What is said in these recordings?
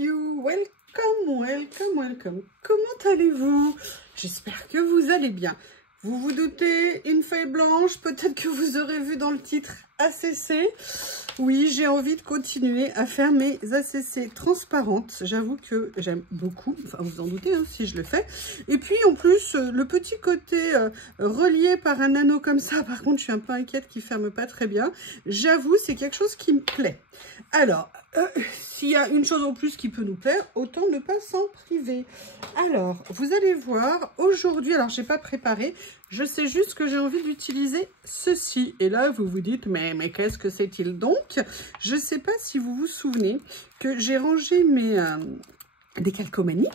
you, welcome. Comment allez-vous? J'espère que vous allez bien. Vous vous doutez, une feuille blanche, peut-être que vous aurez vu dans le titre ACC. Oui, j'ai envie de continuer à faire mes ACC transparentes. J'avoue que j'aime beaucoup, enfin vous en doutez hein, si je le fais. Et puis en plus, le petit côté relié par un anneau comme ça, par contre je suis un peu inquiète qu'il ne ferme pas très bien. J'avoue, c'est quelque chose qui me plaît. Alors, s'il y a une chose en plus qui peut nous plaire, autant ne pas s'en priver. Alors, vous allez voir, aujourd'hui, alors j'ai pas préparé, je sais juste que j'ai envie d'utiliser ceci. Et là, vous vous dites, mais qu'est-ce que c'est-il donc? Je ne sais pas si vous vous souvenez que j'ai rangé mes décalcomanies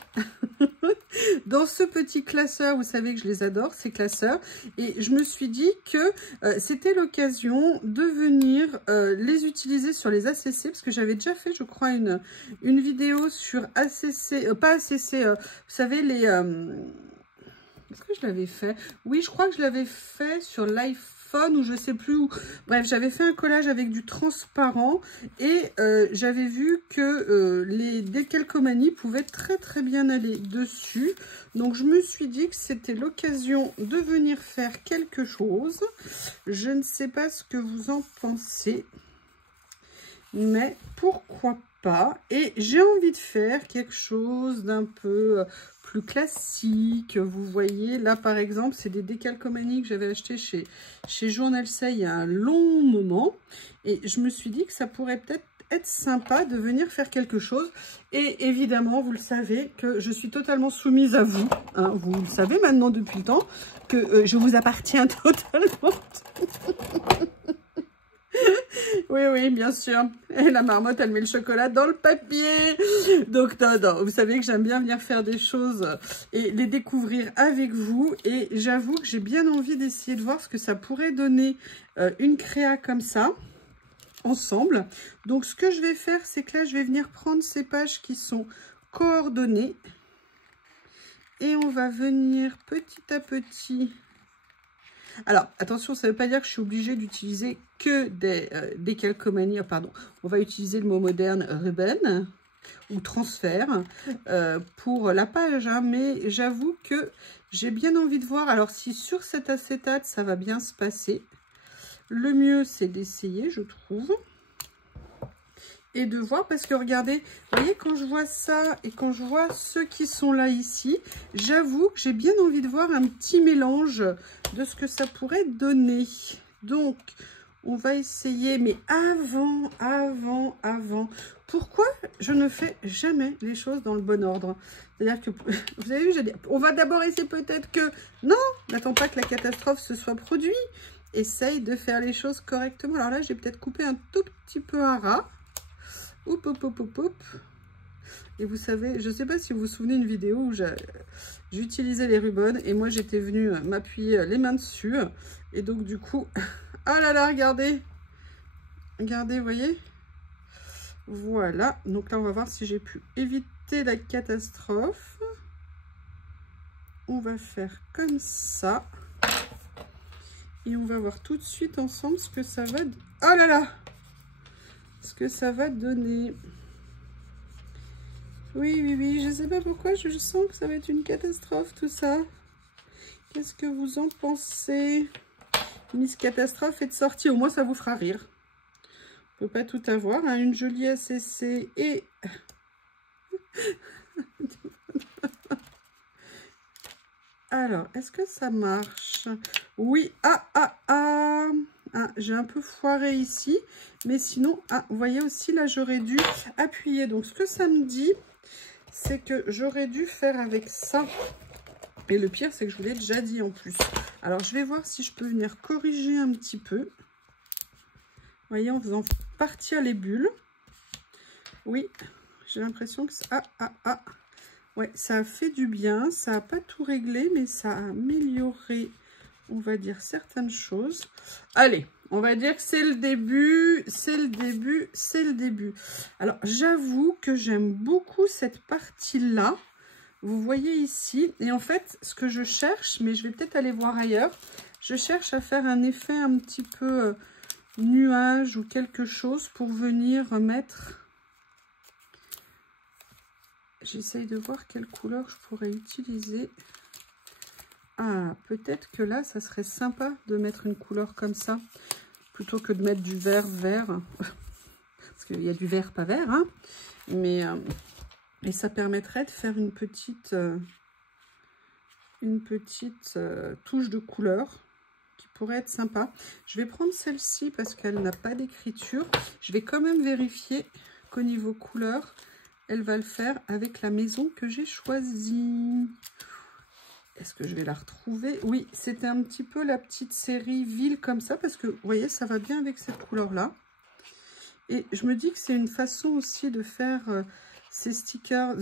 dans ce petit classeur. Vous savez que je les adore, ces classeurs. Et je me suis dit que c'était l'occasion de venir les utiliser sur les ACC. Parce que j'avais déjà fait, je crois, une vidéo sur ACC, pas ACC, vous savez, les... est-ce que je l'avais fait? Oui, je crois que je l'avais fait sur l'iPhone ou je sais plus où. Bref, j'avais fait un collage avec du transparent et j'avais vu que les décalcomanies pouvaient très bien aller dessus. Donc, je me suis dit que c'était l'occasion de venir faire quelque chose. Je ne sais pas ce que vous en pensez, mais pourquoi pas? Et j'ai envie de faire quelque chose d'un peu plus classique. Vous voyez, là par exemple, c'est des décalcomanies que j'avais acheté chez Journal Say il y a un long moment. Et je me suis dit que ça pourrait peut-être être sympa de venir faire quelque chose. Et évidemment, vous le savez, que je suis totalement soumise à vous. Hein, vous le savez maintenant depuis le temps, que je vous appartiens totalement. Oui, bien sûr. Et la marmotte, elle met le chocolat dans le papier. Donc, non, vous savez que j'aime bien venir faire des choses et les découvrir avec vous. Et j'avoue que j'ai bien envie d'essayer de voir ce que ça pourrait donner une créa comme ça, ensemble. Donc, ce que je vais faire, c'est que là, je vais venir prendre ces pages qui sont coordonnées. Et on va venir petit à petit... Alors, attention, ça ne veut pas dire que je suis obligée d'utiliser que des décalcomanies. Pardon, on va utiliser le mot moderne ruban ou transfert pour la page. Hein, mais j'avoue que j'ai bien envie de voir. Alors, si sur cet acétate, ça va bien se passer, le mieux, c'est d'essayer, je trouve. Et de voir, parce que regardez, vous voyez, quand je vois ça et quand je vois ceux qui sont là ici, j'avoue que j'ai bien envie de voir un petit mélange de ce que ça pourrait donner. Donc, on va essayer, mais avant, pourquoi je ne fais jamais les choses dans le bon ordre? C'est-à-dire que, vous avez vu, j'ai dit, on va d'abord essayer peut-être que, non, n'attends pas que la catastrophe se soit produite. Essaye de faire les choses correctement. Alors là, j'ai peut-être coupé un tout petit peu à ras. Oup. Et vous savez, je ne sais pas si vous vous souvenez d'une vidéo où j'utilisais les rubans et moi j'étais venue m'appuyer les mains dessus. Et donc du coup, ah là là, regardez, vous voyez. Voilà, donc là on va voir si j'ai pu éviter la catastrophe. On va faire comme ça. Et on va voir tout de suite ensemble ce que ça va... Oh là là! Ce que ça va donner. Oui, je sais pas pourquoi, je sens que ça va être une catastrophe tout ça. Qu'est-ce que vous en pensez? Miss Catastrophe est de sortie, au moins ça vous fera rire. On peut pas tout avoir, hein. Une jolie ACC et... Alors, est-ce que ça marche? Oui, ah, j'ai un peu foiré ici, mais sinon, vous voyez aussi, là, j'aurais dû appuyer. Donc, ce que ça me dit, c'est que j'aurais dû faire avec ça. Et le pire, c'est que je vous l'ai déjà dit en plus. Alors, je vais voir si je peux venir corriger un petit peu. Vous voyez, en faisant partir les bulles. Oui, j'ai l'impression que ça... Ouais, ça a fait du bien. Ça n'a pas tout réglé, mais ça a amélioré... on va dire certaines choses. Allez, on va dire que c'est le début, Alors, j'avoue que j'aime beaucoup cette partie-là. Vous voyez ici. Et en fait, ce que je cherche, mais je vais peut-être aller voir ailleurs, je cherche à faire un effet un petit peu nuage ou quelque chose pour venir mettre j'essaye de voir quelle couleur je pourrais utiliser. Ah, peut-être que là, ça serait sympa de mettre une couleur comme ça, plutôt que de mettre du vert. Parce qu'il y a du vert, pas vert, hein. Mais, et ça permettrait de faire une petite touche de couleur qui pourrait être sympa. Je vais prendre celle-ci parce qu'elle n'a pas d'écriture. Je vais quand même vérifier qu'au niveau couleur, elle va le faire avec la maison que j'ai choisie. Est-ce que je vais la retrouver? Oui, c'était un petit peu la petite série ville comme ça, parce que, vous voyez, ça va bien avec cette couleur-là. Et je me dis que c'est une façon aussi de faire ces stickers,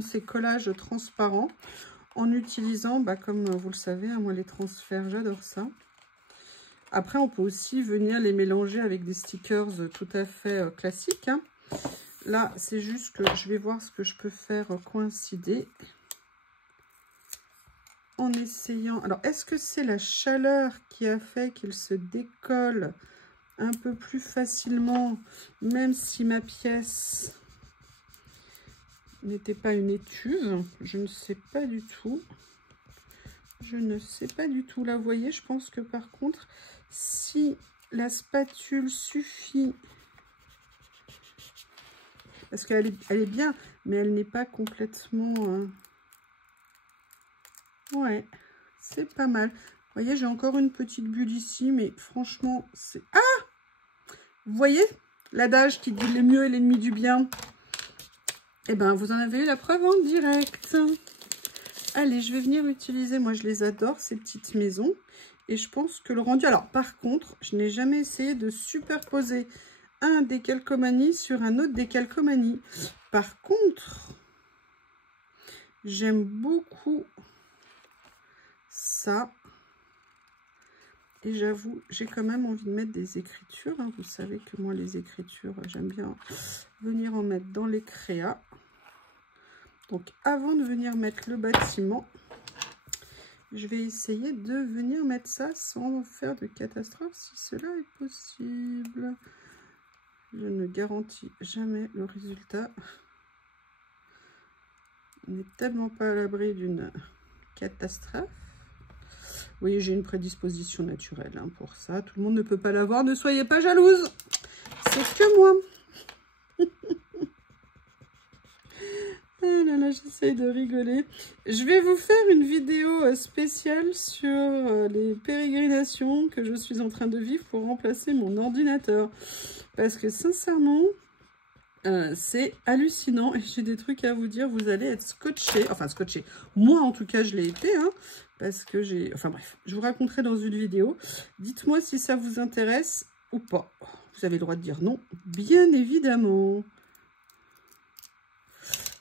ces collages transparents, en utilisant, comme vous le savez, hein, moi les transferts, j'adore ça. Après, on peut aussi venir les mélanger avec des stickers tout à fait classiques, hein. Là, c'est juste que je vais voir ce que je peux faire coïncider. En essayant... Alors, est-ce que c'est la chaleur qui a fait qu'il se décolle un peu plus facilement, même si ma pièce n'était pas une étuve? Je ne sais pas du tout. Je ne sais pas du tout. Là, vous voyez, je pense que par contre, si la spatule suffit... Parce qu'elle est bien, mais elle n'est pas complètement... Ouais, c'est pas mal. Vous voyez, j'ai encore une petite bulle ici, mais franchement, c'est... Ah! Vous voyez l'adage qui dit le mieux est l'ennemi du bien? Eh bien, vous en avez eu la preuve en direct. Allez, je vais venir utiliser, moi je les adore, ces petites maisons. Et je pense que le rendu... Alors, par contre, je n'ai jamais essayé de superposer un décalcomanie sur un autre décalcomanie. Par contre, j'aime beaucoup... ça, et j'avoue, j'ai quand même envie de mettre des écritures, hein. Vous savez que moi les écritures, j'aime bien venir en mettre dans les créas. Donc avant de venir mettre le bâtiment, je vais essayer de venir mettre ça sans faire de catastrophe, si cela est possible. Je ne garantis jamais le résultat. On n'est tellement pas à l'abri d'une catastrophe. Vous voyez, j'ai une prédisposition naturelle hein, pour ça. Tout le monde ne peut pas l'avoir. Ne soyez pas jalouse. C'est que moi. Ah là là, j'essaye de rigoler. Je vais vous faire une vidéo spéciale sur les pérégrinations que je suis en train de vivre pour remplacer mon ordinateur. Parce que sincèrement, c'est hallucinant. Et j'ai des trucs à vous dire. Vous allez être scotché. Enfin, scotché. Moi, en tout cas, je l'ai été. Hein. Parce que j'ai... Enfin bref, je vous raconterai dans une vidéo. Dites-moi si ça vous intéresse ou pas. Vous avez le droit de dire non, bien évidemment.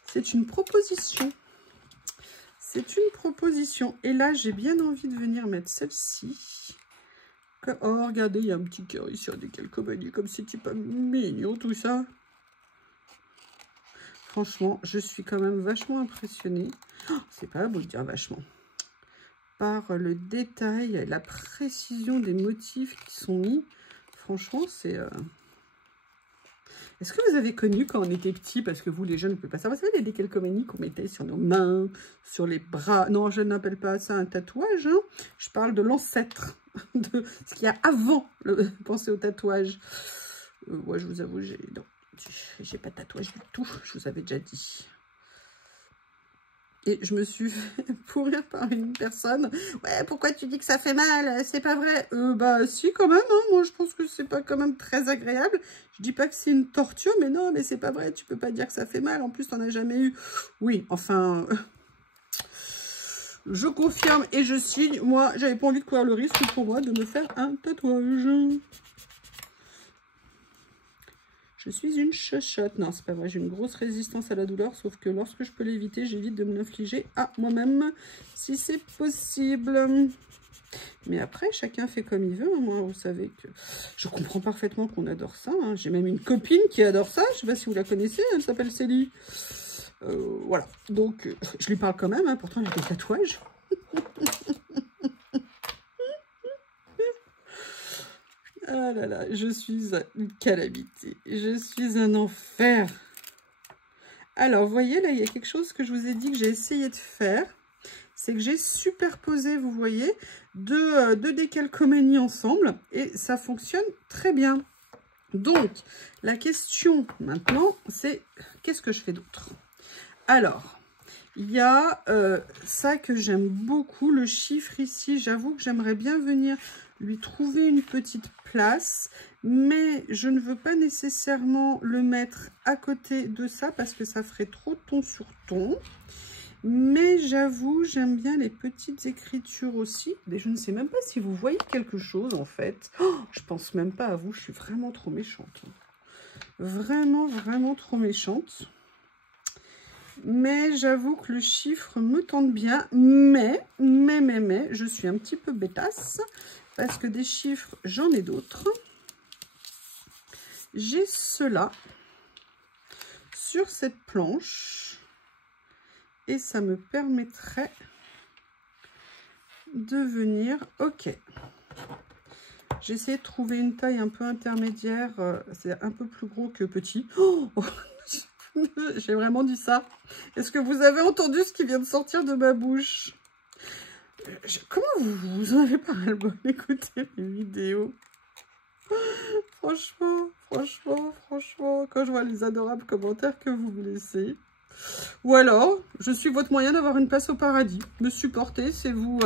C'est une proposition. C'est une proposition. Et là, j'ai bien envie de venir mettre celle-ci. Oh, regardez, il y a un petit cœur ici, des calcomanies, comme c'était pas mignon tout ça. Franchement, je suis quand même vachement impressionnée. Oh, c'est pas beau de dire vachement. Par le détail et la précision des motifs qui sont mis. Franchement, c'est... Est-ce que vous avez connu quand on était petit, parce que vous, les jeunes, ne pouvez pas savoir, vous savez, les décalcomanies qu'on mettait sur nos mains, sur les bras. Non, je n'appelle pas ça un tatouage. Hein. Je parle de l'ancêtre, de ce qu'il y a avant penser au tatouage. Ouais, je vous avoue, j'ai pas de tatouage du tout, je vous avais déjà dit. Et je me suis fait pourrir par une personne. Ouais, pourquoi tu dis que ça fait mal? C'est pas vrai. Bah si quand même, hein. Moi je pense que c'est pas quand même très agréable. Je dis pas que c'est une torture, mais non, mais c'est pas vrai. Tu peux pas dire que ça fait mal. En plus, t'en as jamais eu. Oui, enfin... je confirme et je signe. Moi, j'avais pas envie de courir le risque pour moi de me faire un tatouage. Je suis une chochotte. Non, c'est pas vrai. J'ai une grosse résistance à la douleur. Sauf que lorsque je peux l'éviter, j'évite de me l'infliger à moi-même. Si c'est possible. Mais après, chacun fait comme il veut. Hein. Moi, vous savez que je comprends parfaitement qu'on adore ça. Hein. J'ai même une copine qui adore ça. Je sais pas si vous la connaissez. Elle s'appelle Célie. Voilà. Donc, je lui parle quand même. Hein. Pourtant, elle a des tatouages. Ah là là, je suis une calamité. Je suis un enfer. Alors, vous voyez, là, il y a quelque chose que je vous ai dit que j'ai essayé de faire. C'est que j'ai superposé, vous voyez, deux décalcomanies ensemble. Et ça fonctionne très bien. Donc, la question maintenant, c'est qu'est-ce que je fais d'autre? Alors, il y a ça que j'aime beaucoup, le chiffre ici. J'avoue que j'aimerais bien venir lui trouver une petite place, mais je ne veux pas nécessairement le mettre à côté de ça parce que ça ferait trop ton sur ton. Mais j'avoue, j'aime bien les petites écritures aussi. Et je ne sais même pas si vous voyez quelque chose en fait. Oh, je pense même pas à vous, je suis vraiment trop méchante. Vraiment, vraiment trop méchante. Mais j'avoue que le chiffre me tente bien. Mais, je suis un petit peu bêtasse. Parce que des chiffres, j'en ai d'autres. J'ai cela sur cette planche. Et ça me permettrait de venir... Ok. J'ai essayé de trouver une taille un peu intermédiaire. C'est un peu plus gros que petit. Oh, j'ai vraiment dit ça. Est-ce que vous avez entendu ce qui vient de sortir de ma bouche? Comment vous en avez pas ras-le-bol d'écouter mes vidéos? Franchement, quand je vois les adorables commentaires que vous me laissez. Ou alors, je suis votre moyen d'avoir une place au paradis. Me supporter, c'est vous...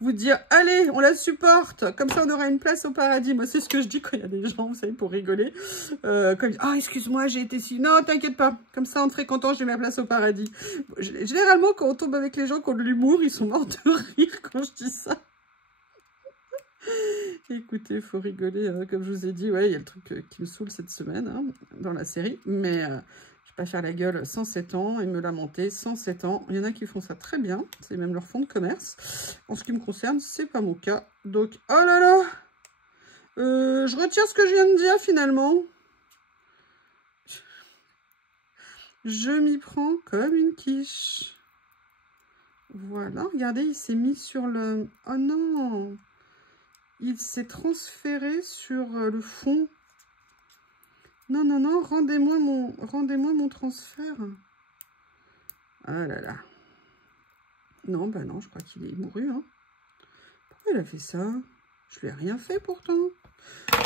vous dire, allez, on la supporte, comme ça on aura une place au paradis. Moi, c'est ce que je dis quand il y a des gens, vous savez, pour rigoler. Quand ils disent, ah, excuse-moi, j'ai été si... Non, t'inquiète pas, comme ça on est très content, j'ai ma place au paradis. Généralement, quand on tombe avec les gens qui ont de l'humour, ils sont morts de rire quand je dis ça. Écoutez, il faut rigoler, hein. Comme je vous ai dit, ouais, il y a le truc qui me saoule cette semaine, hein, dans la série, mais... je vais pas faire la gueule 107 ans et me lamenter 107 ans. Il y en a qui font ça très bien. C'est même leur fond de commerce. En ce qui me concerne, c'est pas mon cas. Donc, oh là là, je retire ce que je viens de dire finalement. Je m'y prends comme une quiche. Voilà, regardez, il s'est mis sur le... Oh non! Il s'est transféré sur le fond. Non, non, non, rendez-moi mon transfert. Ah là là. Non, bah non, je crois qu'il est mouru. Hein. Pourquoi il a fait ça? Je lui ai rien fait pourtant.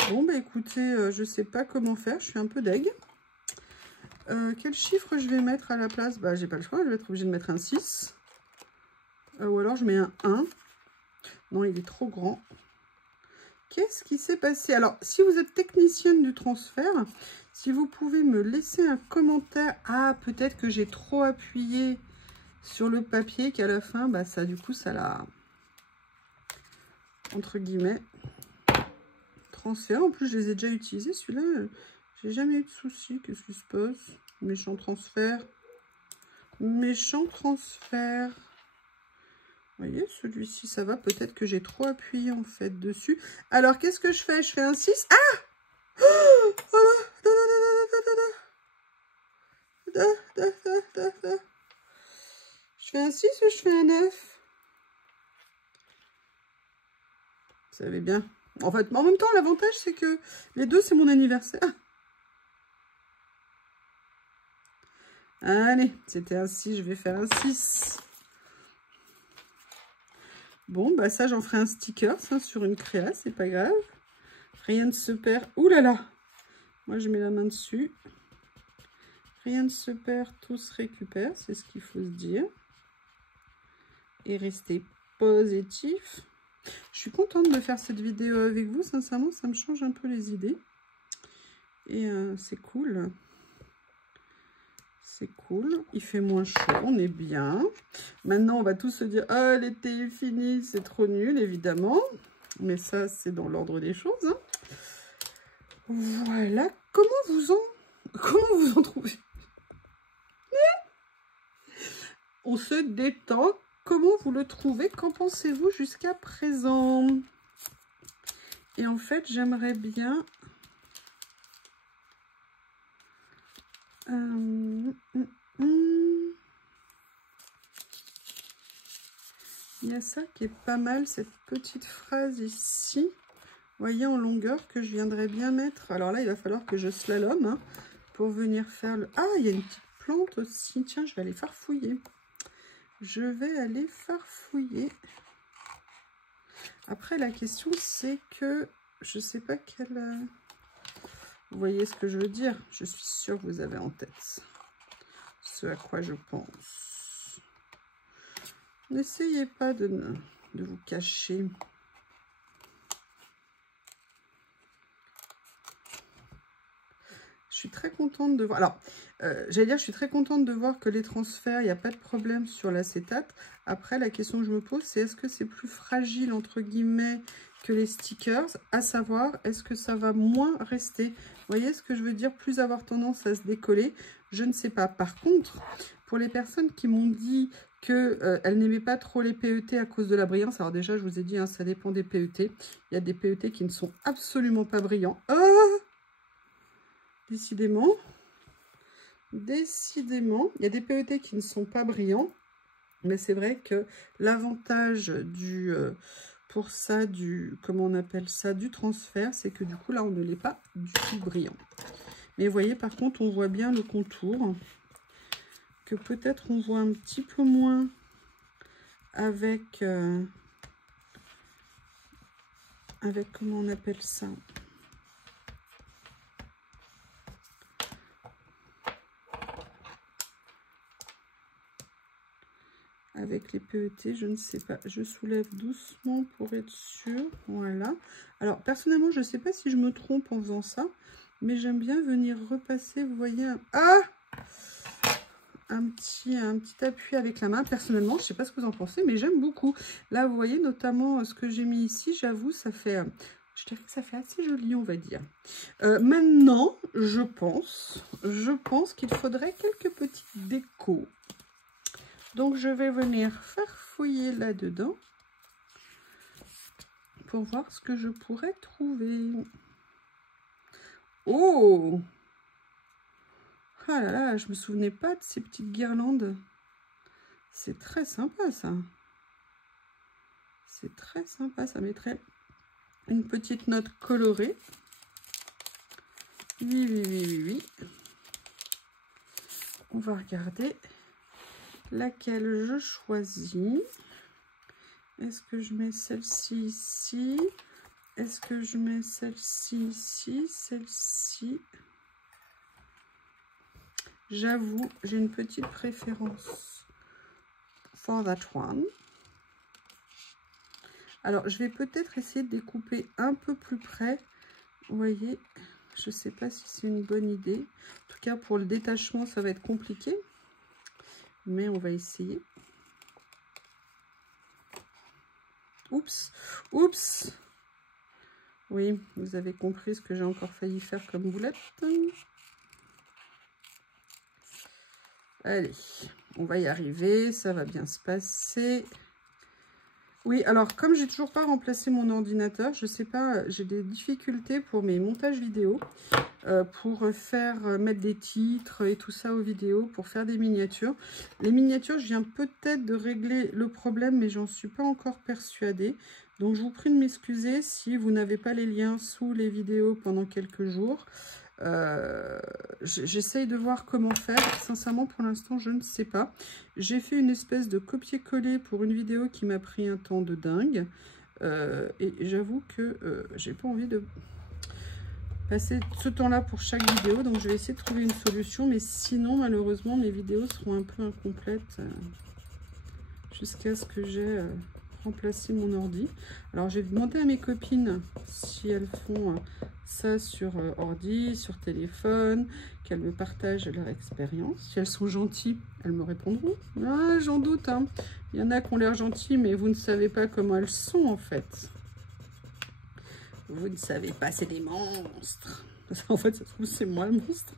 Bon, bah écoutez, je sais pas comment faire. Je suis un peu deg. Quel chiffre je vais mettre à la place? Bah, j'ai pas le choix. Je vais être obligée de mettre un 6. Ou alors, je mets un 1. Non, il est trop grand. Qu'est-ce qui s'est passé? Alors, si vous êtes technicienne du transfert, si vous pouvez me laisser un commentaire. Ah, peut-être que j'ai trop appuyé sur le papier qu'à la fin, bah ça, du coup, ça l'a, entre guillemets, transféré. En plus, je les ai déjà utilisés. Celui-là, j'ai jamais eu de soucis. Qu'est-ce qui se passe? Méchant transfert. Méchant transfert. Vous voyez, celui-ci, ça va. Peut-être que j'ai trop appuyé, en fait, dessus. Alors, qu'est-ce que je fais? Je fais un 6. Ah! Je fais un 6 ou je fais un 9? Vous savez bien. En fait, en même temps, l'avantage, c'est que les deux, c'est mon anniversaire. Allez, c'était un 6, je vais faire un 6. Bon, bah ça, j'en ferai un sticker, ça, sur une créa, c'est pas grave. Rien ne se perd. Ouh là là! Moi, je mets la main dessus. Rien ne se perd, tout se récupère, c'est ce qu'il faut se dire. Et rester positif. Je suis contente de faire cette vidéo avec vous, sincèrement, ça me change un peu les idées. Et c'est cool. C'est cool, il fait moins chaud, on est bien. Maintenant, on va tous se dire, ah, l'été est fini, c'est trop nul, évidemment. Mais ça, c'est dans l'ordre des choses. Hein. Voilà, comment vous en trouvez? On se détend. Comment vous le trouvez? Qu'en pensez-vous jusqu'à présent? Et en fait, j'aimerais bien... Il y a ça qui est pas mal, cette petite phrase ici. Vous voyez, en longueur, que je viendrais bien mettre. Alors là, il va falloir que je slalom hein, pour venir faire le... Ah, il y a une petite plantes aussi. Tiens, je vais aller farfouiller. Je vais aller farfouiller. Après, la question, c'est que je ne sais pas quelle... Vous voyez ce que je veux dire? Je suis sûre que vous avez en tête ce à quoi je pense. N'essayez pas de vous cacher. Je suis très contente de voir... Alors, j'allais dire, je suis très contente de voir que les transferts, il n'y a pas de problème sur l'acétate. Après, la question que je me pose, c'est est-ce que c'est plus fragile, entre guillemets, que les stickers? À savoir, est-ce que ça va moins rester? Vous voyez ce que je veux dire? Plus avoir tendance à se décoller? Je ne sais pas. Par contre, pour les personnes qui m'ont dit qu'elles n'aimaient pas trop les PET à cause de la brillance, alors déjà, je vous ai dit, hein, ça dépend des PET. Il y a des PET qui ne sont absolument pas brillants. Oh! Décidément, il y a des PET qui ne sont pas brillants, mais c'est vrai que l'avantage pour ça, comment on appelle ça, du transfert, c'est que du coup là on ne l'est pas du tout brillant. Mais vous voyez, par contre on voit bien le contour, que peut-être on voit un petit peu moins avec comment on appelle ça, avec les PET, je ne sais pas. Je soulève doucement pour être sûre. Voilà. Alors, personnellement, je ne sais pas si je me trompe en faisant ça, mais j'aime bien venir repasser, vous voyez, un petit appui avec la main. Personnellement, je ne sais pas ce que vous en pensez, mais j'aime beaucoup. Là, vous voyez, notamment ce que j'ai mis ici, j'avoue, ça fait... je dirais que ça fait assez joli, on va dire. Maintenant, je pense qu'il faudrait quelques petites décos. Donc, je vais venir farfouiller là-dedans pour voir ce que je pourrais trouver. Oh! Ah là là, je me souvenais pas de ces petites guirlandes. C'est très sympa, ça. C'est très sympa, ça mettrait une petite note colorée. Oui, oui, oui, oui, oui. On va regarder laquelle je choisis. Est-ce que je mets celle-ci ici? Est-ce que je mets celle-ci ici? Celle-ci? J'avoue, j'ai une petite préférence for that one. Alors, je vais peut-être essayer de découper un peu plus près. Vous voyez, je ne sais pas si c'est une bonne idée. En tout cas, pour le détachement, ça va être compliqué. Mais on va essayer. Oups, oups. Oui, vous avez compris ce que j'ai encore failli faire comme boulette. Allez, on va y arriver, ça va bien se passer. Oui, alors comme j'ai toujours pas remplacé mon ordinateur, je sais pas, j'ai des difficultés pour mes montages vidéo, pour mettre des titres et tout ça aux vidéos, pour faire des miniatures. Les miniatures, je viens peut-être de régler le problème, mais j'en suis pas encore persuadée. Donc je vous prie de m'excuser si vous n'avez pas les liens sous les vidéos pendant quelques jours. J'essaye de voir comment faire. Sincèrement, pour l'instant, je ne sais pas. J'ai fait une espèce de copier-coller pour une vidéo qui m'a pris un temps de dingue. Et j'avoue que j'ai pas envie de passer ce temps-là pour chaque vidéo. Donc, je vais essayer de trouver une solution. Mais sinon, malheureusement, mes vidéos seront un peu incomplètes jusqu'à ce que j'ai... remplacer mon ordi. Alors j'ai demandé à mes copines si elles font ça sur ordi, sur téléphone, qu'elles me partagent leur expérience. Si elles sont gentilles, elles me répondront. Ah, j'en doute, hein. Il y en a qui ont l'air gentilles, mais vous ne savez pas comment elles sont en fait. Vous ne savez pas, c'est des monstres. En fait, ça se trouve, c'est moi le monstre.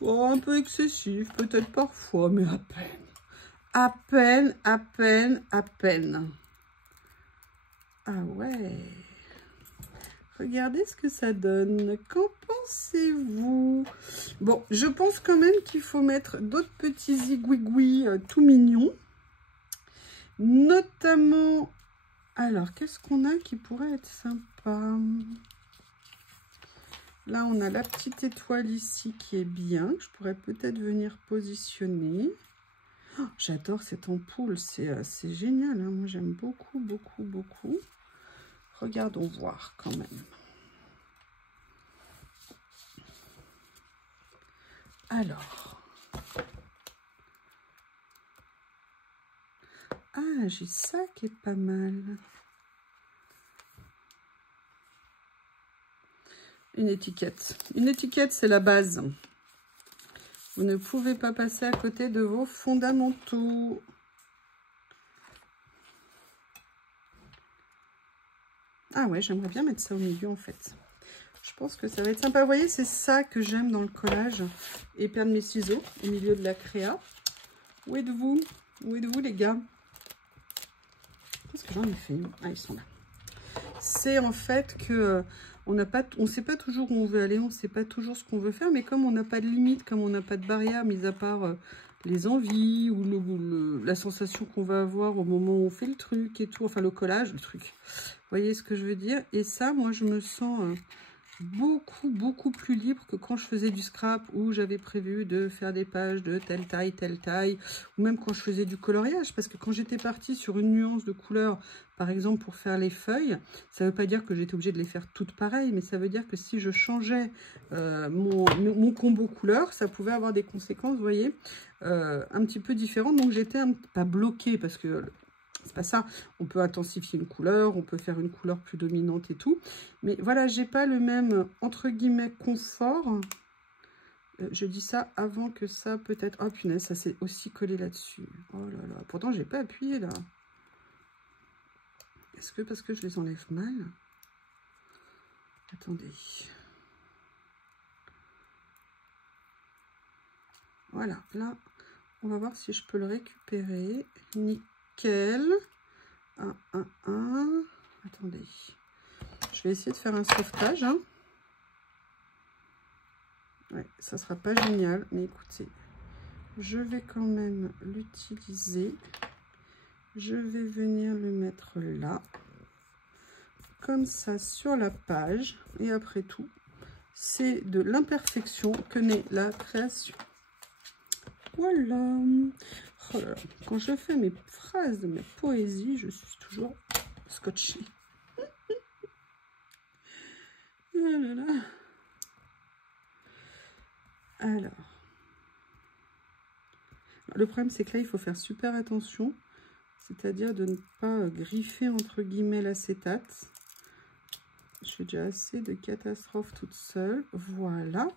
Oh, un peu excessif, peut-être parfois, mais à peine. À peine, à peine, à peine. Ah ouais. Regardez ce que ça donne. Qu'en pensez-vous? Bon, je pense quand même qu'il faut mettre d'autres petits zigouigouis tout mignons. Notamment... Alors, qu'est-ce qu'on a qui pourrait être sympa? Là, on a la petite étoile ici qui est bien. Je pourrais peut-être venir positionner. Oh, j'adore cette ampoule, c'est génial. Hein. Moi, j'aime beaucoup, beaucoup, beaucoup. Regardons voir quand même. Alors. Ah, j'ai ça qui est pas mal. Une étiquette. Une étiquette, c'est la base. Vous ne pouvez pas passer à côté de vos fondamentaux. Ah ouais, j'aimerais bien mettre ça au milieu en fait. Je pense que ça va être sympa. Vous voyez, c'est ça que j'aime dans le collage. Et perdre mes ciseaux au milieu de la créa. Où êtes-vous? Où êtes-vous les gars? Qu'est-ce que j'en ai fait? Ah, ils sont là. C'est en fait que on ne sait pas toujours où on veut aller, on ne sait pas toujours ce qu'on veut faire, mais comme on n'a pas de limite, comme on n'a pas de barrière, mis à part les envies ou la sensation qu'on va avoir au moment où on fait le truc et tout, enfin le collage, le truc. Vous voyez ce que je veux dire? Et ça, moi, je me sens beaucoup plus libre que quand je faisais du scrap où j'avais prévu de faire des pages de telle taille, ou même quand je faisais du coloriage, parce que quand j'étais partie sur une nuance de couleur, par exemple pour faire les feuilles, ça ne veut pas dire que j'étais obligée de les faire toutes pareilles, mais ça veut dire que si je changeais mon combo couleur, ça pouvait avoir des conséquences, vous voyez, un petit peu différentes. Donc j'étais pas bloquée, parce que c'est pas ça, on peut intensifier une couleur, on peut faire une couleur plus dominante et tout. Mais voilà, j'ai pas le même, entre guillemets, confort. Je dis ça avant que ça, peut-être... Oh punaise, ça s'est aussi collé là-dessus. Oh là là, pourtant j'ai pas appuyé là. Est-ce que parce que je les enlève mal? Attendez. Voilà, là, on va voir si je peux le récupérer. Nickel. Attendez. Je vais essayer de faire un sauvetage. Hein. Ouais, ça sera pas génial, mais écoutez, je vais quand même l'utiliser. Je vais venir le mettre là, comme ça sur la page. Et après tout, c'est de l'imperfection que naît la création. Voilà. Oh là là. Quand je fais mes phrases de ma poésie, je suis toujours scotchée. Oh là là. Alors, le problème c'est que là il faut faire super attention, c'est-à-dire de ne pas griffer entre guillemets l'acétate. Je fais déjà assez de catastrophes toute seule. Voilà.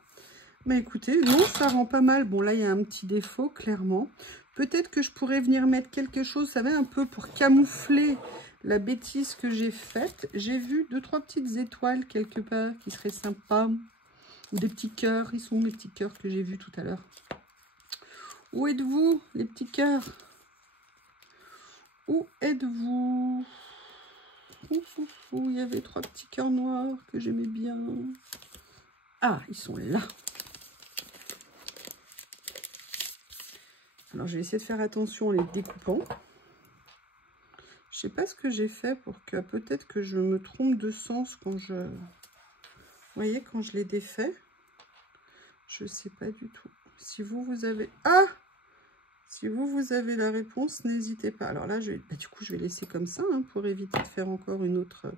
Mais écoutez, non, ça rend pas mal. Bon, là il y a un petit défaut clairement. Peut-être que je pourrais venir mettre quelque chose, ça va un peu pour camoufler la bêtise que j'ai faite. J'ai vu 2-3 petites étoiles quelque part qui seraient sympas. Ou des petits cœurs. Ils sont où mes petits cœurs que j'ai vus tout à l'heure? Où êtes-vous, les petits cœurs? Où êtes-vous? Il y avait 3 petits cœurs noirs que j'aimais bien. Ah, ils sont là. Alors, je vais essayer de faire attention en les découpant. Je sais pas ce que j'ai fait pour que peut-être que je me trompe de sens quand je... Vous voyez, quand je les défais. Je sais pas du tout. Si vous avez... Ah! Si vous avez la réponse, n'hésitez pas. Alors là, du coup, je vais laisser comme ça hein, pour éviter de faire encore une autre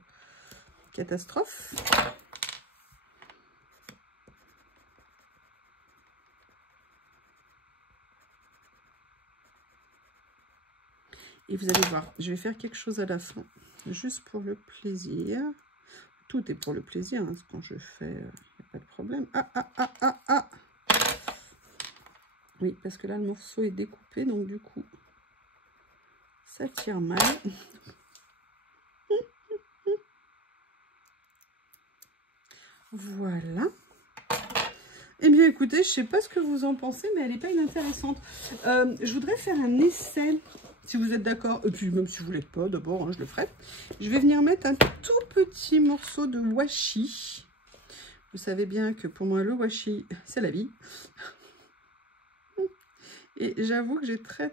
catastrophe. Et vous allez voir, je vais faire quelque chose à la fin, juste pour le plaisir. Tout est pour le plaisir, hein, quand je fais, il n'y a pas de problème. Ah! Oui, parce que là, le morceau est découpé, donc du coup, ça tire mal. Voilà. Eh bien, écoutez, je ne sais pas ce que vous en pensez, mais elle n'est pas inintéressante. Je voudrais faire un essai, si vous êtes d'accord. Et puis, même si vous ne l'êtes pas, d'abord, hein, je le ferai. Je vais venir mettre un tout petit morceau de washi. Vous savez bien que pour moi, le washi, c'est la vie. Et j'avoue que j'ai très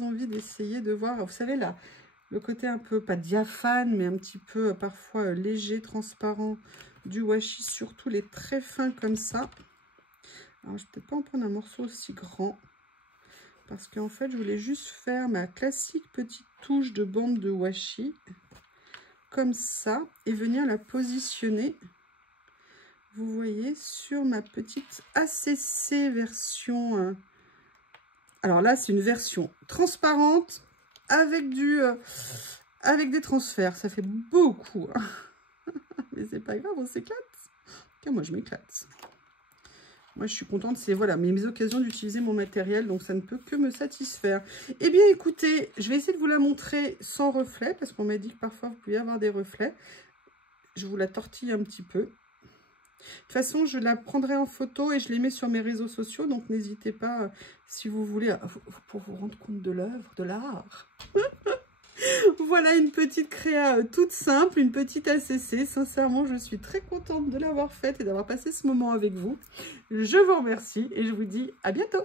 envie d'essayer de voir, vous savez là, le côté un peu, pas diaphane, mais un petit peu parfois léger, transparent du washi, surtout les très fins comme ça. Alors, je vais peut-être pas en prendre un morceau aussi grand. Parce qu'en fait, je voulais juste faire ma classique petite touche de bande de washi. Comme ça. Et venir la positionner. Vous voyez, sur ma petite ACC version... alors là, c'est une version transparente avec des transferts. Ça fait beaucoup. Mais c'est pas grave, on s'éclate. Moi, je m'éclate. Moi, je suis contente. C'est voilà, mes occasions d'utiliser mon matériel. Donc, ça ne peut que me satisfaire. Eh bien, écoutez, je vais essayer de vous la montrer sans reflet. Parce qu'on m'a dit que parfois, vous pouvez avoir des reflets. Je vous la tortille un petit peu. De toute façon, je la prendrai en photo et je les mets sur mes réseaux sociaux. Donc, n'hésitez pas, si vous voulez, pour vous rendre compte de l'œuvre, de l'art. Voilà une petite créa toute simple, une petite ACC. Sincèrement, je suis très contente de l'avoir faite et d'avoir passé ce moment avec vous. Je vous remercie et je vous dis à bientôt.